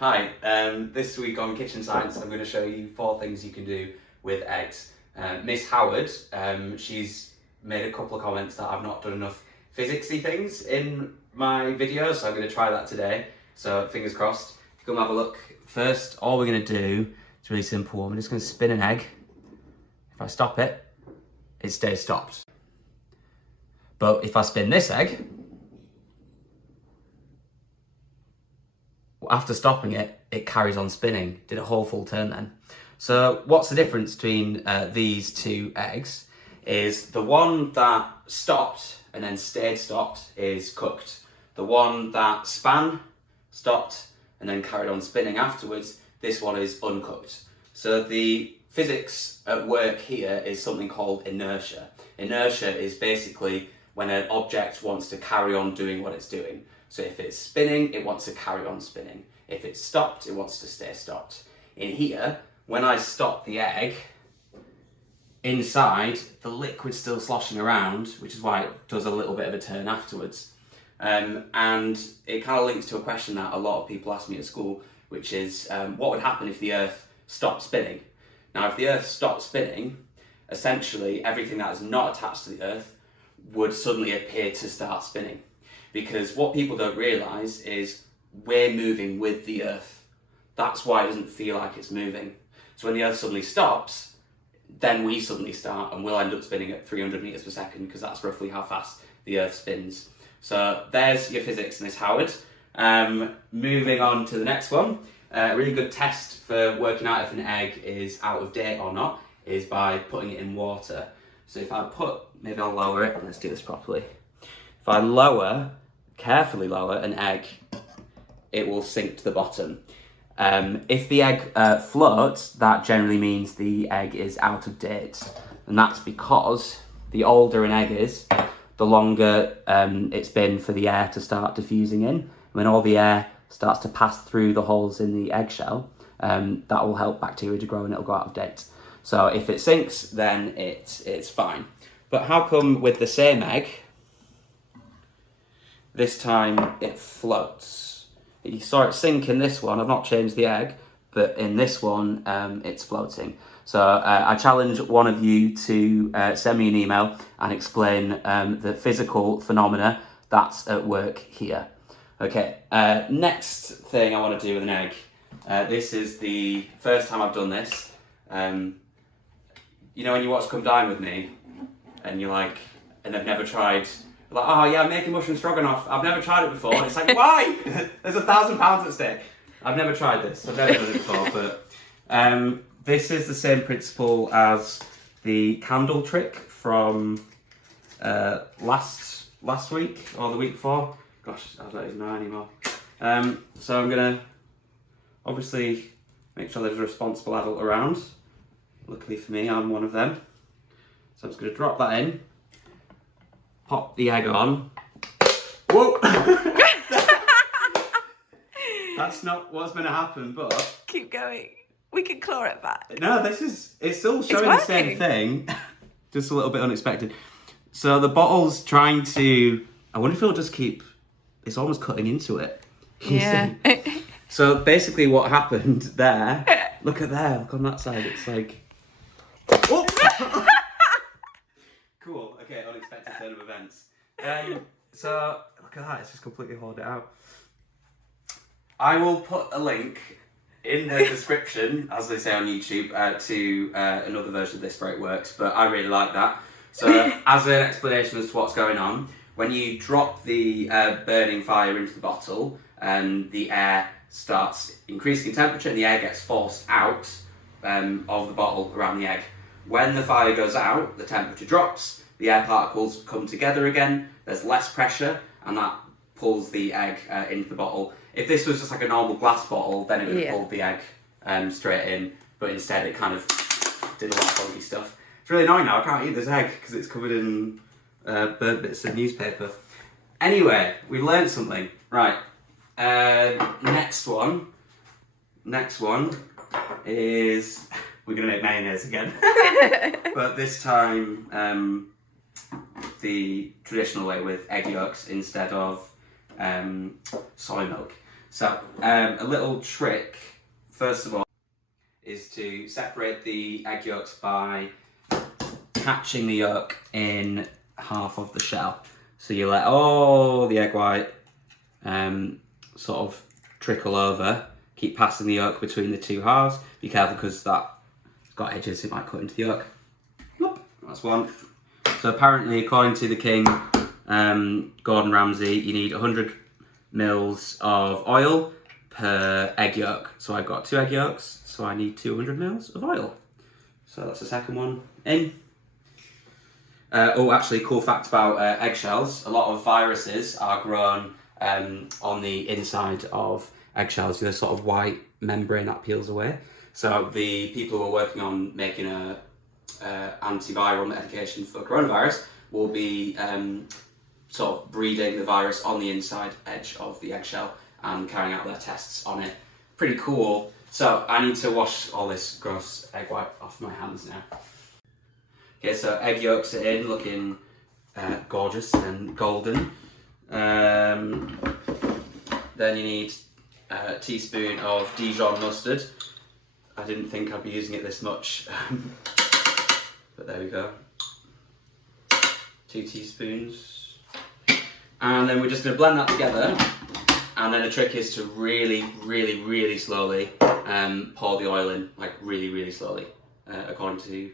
Hi, this week on Kitchen Science I'm going to show you 4 things you can do with eggs. Miss Howard, she's made a couple of comments that I've not done enough physicsy things in my videos, so I'm going to try that today. So fingers crossed. Come have a look. First, all we're going to do, it's really simple. I'm just going to spin an egg. If I stop it, it stays stopped. But if I spin this egg, after stopping it, it carries on spinning. Did a whole full turn then. So what's the difference between these 2 eggs is the one that stopped and then stayed stopped is cooked. The one that span, stopped, and then carried on spinning afterwards, this one is uncooked. So the physics at work here is something called inertia. Inertia is basically when an object wants to carry on doing what it's doing. So if it's spinning, it wants to carry on spinning. If it's stopped, it wants to stay stopped. In here, when I stop the egg, inside, the liquid's still sloshing around, which is why it does a little bit of a turn afterwards. And it kind of links to a question that a lot of people ask me at school, which is, what would happen if the Earth stopped spinning? Now, if the Earth stopped spinning, essentially everything that is not attached to the Earth would suddenly appear to start spinning. Because what people don't realise is we're moving with the Earth. That's why it doesn't feel like it's moving. So when the Earth suddenly stops, then we suddenly start and we'll end up spinning at 300 metres per second because that's roughly how fast the Earth spins. So there's your physics, Miss Howard. Moving on to the next one. A really good test for working out if an egg is out of date or not is by putting it in water. So if I maybe I'll lower it, let's do this properly. If I carefully lower an egg, it will sink to the bottom. If the egg floats, that generally means the egg is out of date. And that's because the older an egg is, the longer it's been for the air to start diffusing in. When all the air starts to pass through the holes in the eggshell, that will help bacteria to grow and it'll go out of date. So if it sinks, then it's fine. But how come with the same egg, this time it floats? You saw it sink in this one. I've not changed the egg, but in this one, it's floating. So I challenge one of you to send me an email and explain the physical phenomena that's at work here. Okay, next thing I want to do with an egg. This is the first time I've done this. You know when you watch Come Dine With Me, and you're like, and they've never tried, like, oh yeah, I'm making mushroom stroganoff. I've never tried it before. And it's like, why? There's £1,000 at stake. I've never tried this. I've never done it before, but this is the same principle as the candle trick from last week or the week before. Gosh, I don't even know anymore. So I'm gonna obviously make sure there's a responsible adult around. Luckily for me, I'm one of them. So I'm just gonna drop that in. Pop the egg on. Whoa! That's not what's going to happen, but... Keep going. We can claw it back. No, it's still showing the same thing. Just a little bit unexpected. So the bottle's trying to... I wonder if it'll just keep... It's almost cutting into it. Yeah. So basically what happened there... Look at there, look on that side. It's like... Oh! Cool, okay, unexpected turn of events. So, look at that, it's just completely hollowed it out. I will put a link in the description, as they say on YouTube, to another version of this where it works, but I really like that. So, as an explanation as to what's going on, when you drop the burning fire into the bottle, the air starts increasing in temperature and the air gets forced out of the bottle around the egg. When the fire goes out, the temperature drops, the air particles come together again, there's less pressure, and that pulls the egg into the bottle. If this was just like a normal glass bottle, then it would have pulled the egg straight in, but instead it kind of did a lot of funky stuff. It's really annoying now, I can't eat this egg because it's covered in burnt bits of newspaper. Anyway, we learned something. Right, next one is... We're going to make mayonnaise again. But this time, the traditional way with egg yolks instead of soy milk. So, a little trick, first of all, is to separate the egg yolks by catching the yolk in half of the shell. So you let all the egg white sort of trickle over. Keep passing the yolk between the two halves. Be careful because that's got edges, it might cut into the yolk. Whoop, that's one. So apparently, according to the king, Gordon Ramsay, you need 100 mils of oil per egg yolk. So I've got 2 egg yolks, so I need 200 mils of oil. So that's the second one in. Actually, cool fact about eggshells. A lot of viruses are grown on the inside of eggshells, the sort of white membrane that peels away. So the people who are working on making a antiviral medication for coronavirus will be sort of breeding the virus on the inside edge of the eggshell and carrying out their tests on it. Pretty cool. So I need to wash all this gross egg white off my hands now. Okay, so egg yolks are in, looking gorgeous and golden. Then you need a teaspoon of Dijon mustard. I didn't think I'd be using it this much, but there we go. 2 teaspoons. And then we're just going to blend that together. And then the trick is to really, really, really slowly pour the oil in, like really, really slowly, according to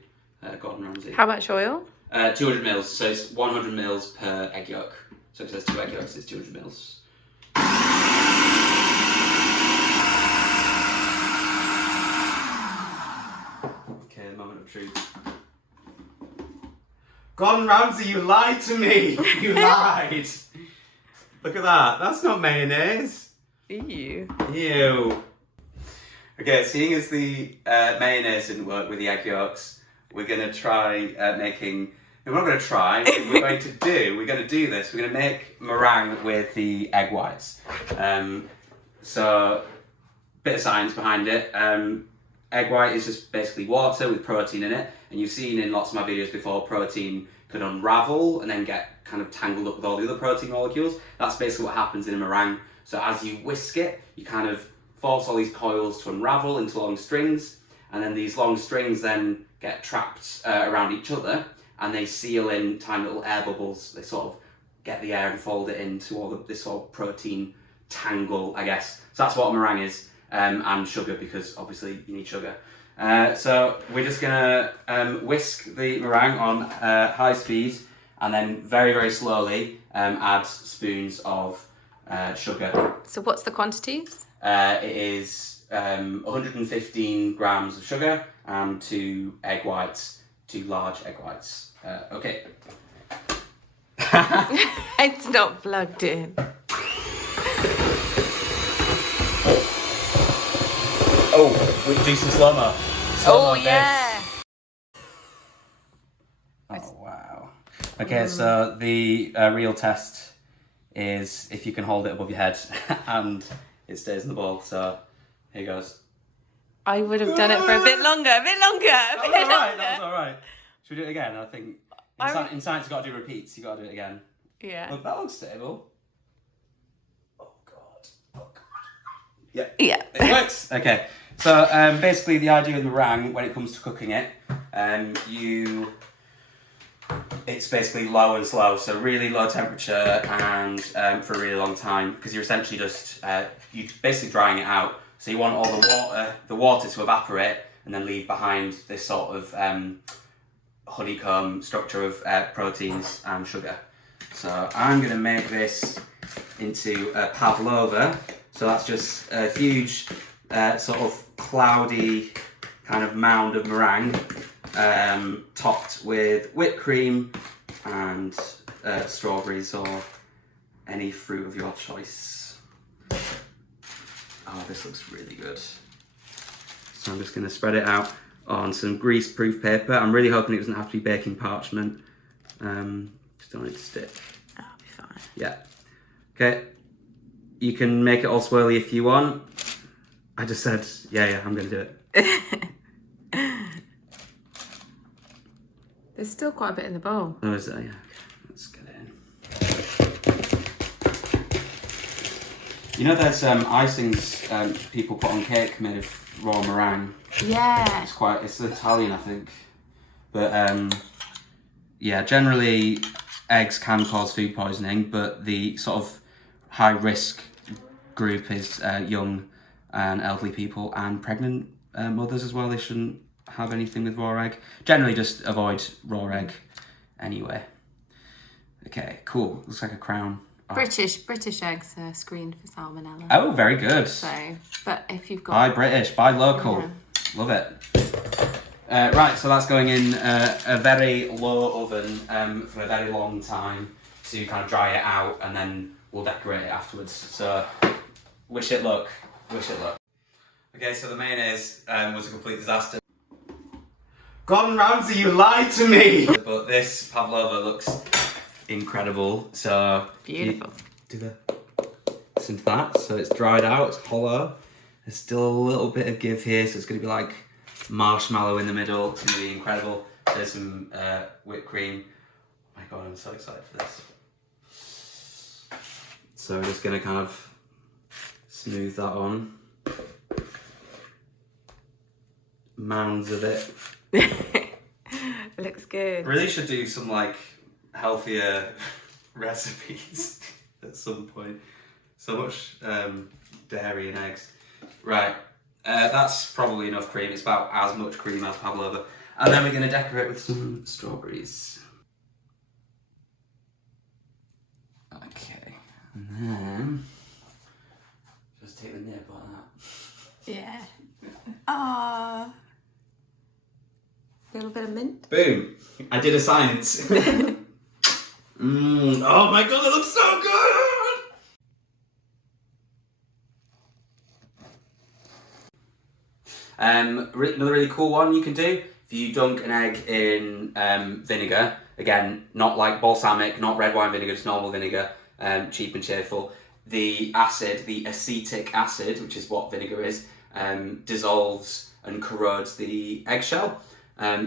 Gordon Ramsay. How much oil? 200 mils, so it's 100 mils per egg yolk. So if it says 2 egg yolks, it's 200 mils. Okay, the moment of truth. Gordon Ramsay, you lied to me! You lied! Look at that, that's not mayonnaise. Ew. Ew. Okay, seeing as the mayonnaise didn't work with the egg yolks, we're going to try making... No, we're not going to try, we're going to do this. We're going to make meringue with the egg whites. So, bit of science behind it. Egg white is just basically water with protein in it. And you've seen in lots of my videos before, protein could unravel and then get kind of tangled up with all the other protein molecules. That's basically what happens in a meringue. So as you whisk it, you kind of force all these coils to unravel into long strings. And then these long strings then get trapped around each other. And they seal in tiny little air bubbles. They sort of get the air and fold it into all this sort of protein tangle, I guess. So that's what a meringue is, and sugar, because obviously you need sugar. So we're just gonna whisk the meringue on high speed, and then very, very slowly add spoons of sugar. So what's the quantities? It is 115 grams of sugar and 2 egg whites. 2 large egg whites. Okay. It's not plugged in. Oh, we do some slow-mo. Oh, yeah. Oh, wow. Okay, so the real test is if you can hold it above your head and it stays in the bowl. So here goes. I would have done it for a bit longer, a bit longer. That was all right. Should we do it again? I think in science you've got to do repeats. You've got to do it again. Yeah. Look, that looks stable. Oh, God. Oh, God. Yeah. Yeah. It works. Okay. So basically the idea with meringue, when it comes to cooking it, it's basically low and slow. So really low temperature and for a really long time, because you're essentially just, you're basically drying it out. So you want all the water to evaporate and then leave behind this sort of honeycomb structure of proteins and sugar. So I'm going to make this into a Pavlova. So that's just a huge sort of cloudy kind of mound of meringue topped with whipped cream and strawberries or any fruit of your choice. Oh, this looks really good. So I'm just going to spread it out on some grease-proof paper. I'm really hoping it doesn't have to be baking parchment. Just don't want it to stick. That'll be fine. Yeah. Okay. You can make it all swirly if you want. I just said, yeah, I'm going to do it. There's still quite a bit in the bowl. Oh, is there? Yeah. Okay. Let's get it in. You know, there's icings people put on cake made of raw meringue. Yeah. It's Italian, I think. But yeah, generally eggs can cause food poisoning, but the sort of high risk group is young and elderly people and pregnant mothers as well. They shouldn't have anything with raw egg. Generally just avoid raw egg anyway. Okay, cool. Looks like a crown. Oh. British eggs are screened for salmonella. Oh, very good. So, but if you've got... Buy British, buy local. Yeah. Love it. Right, so that's going in a very low oven for a very long time to kind of dry it out, and then we'll decorate it afterwards. So, wish it luck. Wish it luck. Okay, so the mayonnaise was a complete disaster. Gordon Ramsay, you lied to me! But this Pavlova looks incredible. So beautiful. Listen to that. So it's dried out, it's hollow. There's still a little bit of give here, so it's going to be like marshmallow in the middle. It's going to be incredible. There's some whipped cream. Oh my god, I'm so excited for this. So we're just going to kind of smooth that on. Mounds of it. Looks good. Really should do some like healthier recipes at some point. So much dairy and eggs. Right, that's probably enough cream. It's about as much cream as Pavlova. And then we're going to decorate with some strawberries. Okay, and then just take the nib like that. Yeah. Ah. A little bit of mint. Boom! I did a science. Oh my god, it looks so good! Another really cool one you can do, if you dunk an egg in vinegar, again, not like balsamic, not red wine vinegar, just normal vinegar, cheap and cheerful, the acid, the acetic acid, which is what vinegar is, dissolves and corrodes the eggshell.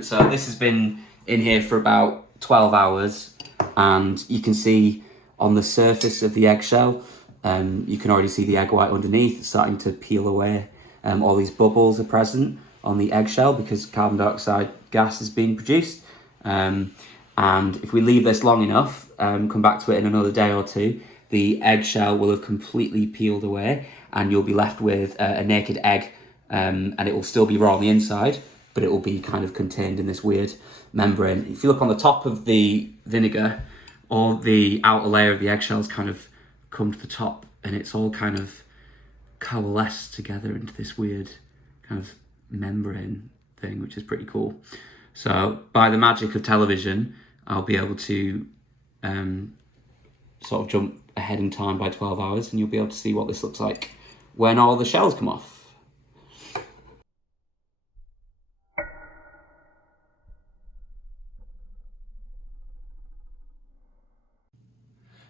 So this has been in here for about 12 hours, and you can see on the surface of the eggshell, you can already see the egg white underneath starting to peel away. All these bubbles are present on the eggshell because carbon dioxide gas is being produced. And if we leave this long enough, come back to it in another day or two, the eggshell will have completely peeled away and you'll be left with a naked egg, and it will still be raw on the inside, but it will be kind of contained in this weird membrane. If you look on the top of the vinegar, all the outer layer of the eggshells kind of come to the top, and it's all kind of coalesced together into this weird kind of membrane thing, which is pretty cool. So by the magic of television, I'll be able to sort of jump ahead in time by 12 hours, and you'll be able to see what this looks like when all the shells come off.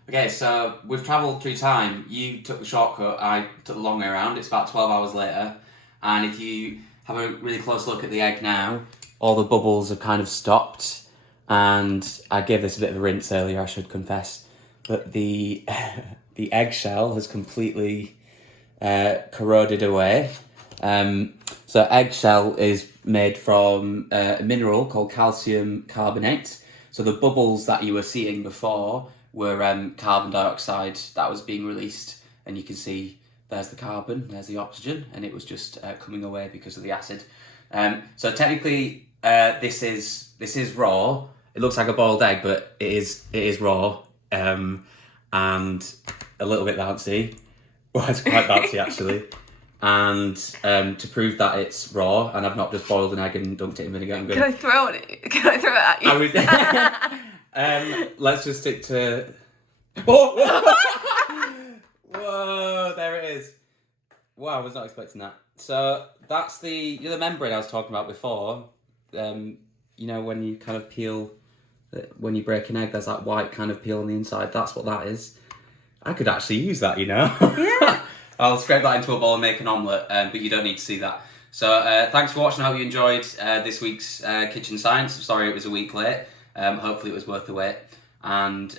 Okay, so we've travelled through time. You took the shortcut, I took the long way around. It's about 12 hours later. And if you have a really close look at the egg now, all the bubbles have kind of stopped. And I gave this a bit of a rinse earlier, I should confess. But the eggshell has completely corroded away. So eggshell is made from a mineral called calcium carbonate. So the bubbles that you were seeing before were carbon dioxide that was being released, and you can see there's the carbon, there's the oxygen, and it was just coming away because of the acid. So technically this is raw. It looks like a boiled egg, but it is raw, and a little bit bouncy. Well, it's quite bouncy actually. And to prove that it's raw and I've not just boiled an egg and dunked it in vinegar, I'm going. Can I throw it? Can I throw it at you? Let's just stick to. Whoa! Whoa! There it is. Wow, I was not expecting that. So that's the membrane I was talking about before. You know, when you kind of peel, when you break an egg, there's that white kind of peel on the inside. That's what that is. I could actually use that, you know. Yeah. I'll scrape that into a bowl and make an omelette, but you don't need to see that. So thanks for watching. I hope you enjoyed this week's Kitchen Science. I'm sorry it was a week late. Hopefully it was worth the wait. And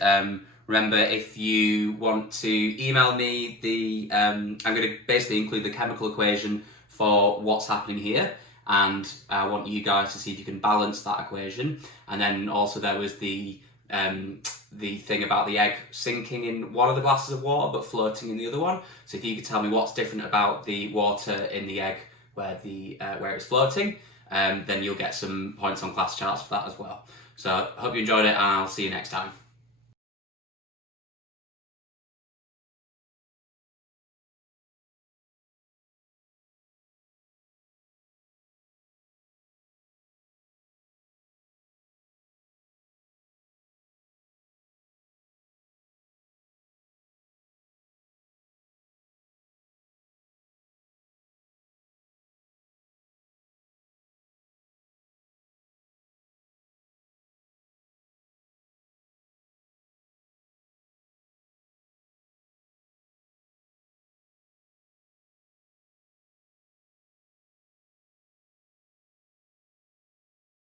Remember, if you want to email me, I'm going to basically include the chemical equation for what's happening here, and I want you guys to see if you can balance that equation. And then also there was the thing about the egg sinking in one of the glasses of water but floating in the other one. So if you could tell me what's different about the water in the egg where it's floating, then you'll get some points on class charts for that as well. So I hope you enjoyed it, and I'll see you next time.